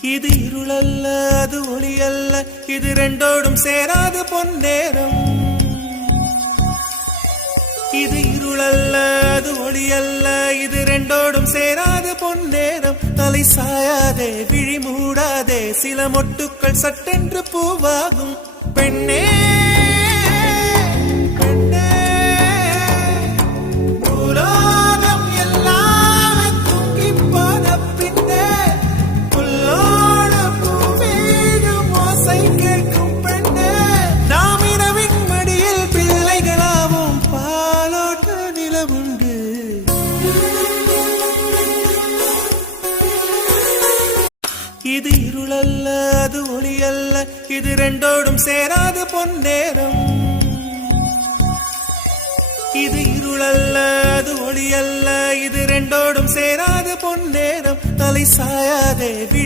இது இருளல்ல அது ஒளி அல்ல, இது ரெண்டோடும் சேராது பொன்னேரம். இது இருளல்ல அது ஒளி அல்ல, இது ரெண்டோடும் சேராது பொன்னேரம். தலை சாயாதே விழி மூடாதே, சில மொட்டுக்கள் சட்டென்று பூவாகும். பெண்ணே இது இருளல்ல அது ஒளி அல்ல, இது ரெண்டோடும் சேராது பொன்னேரம். இது இருளல்ல அது ஒளி அல்ல, இது ரெண்டோடும் சேராது பொன்னேரம். தலை சாயாதே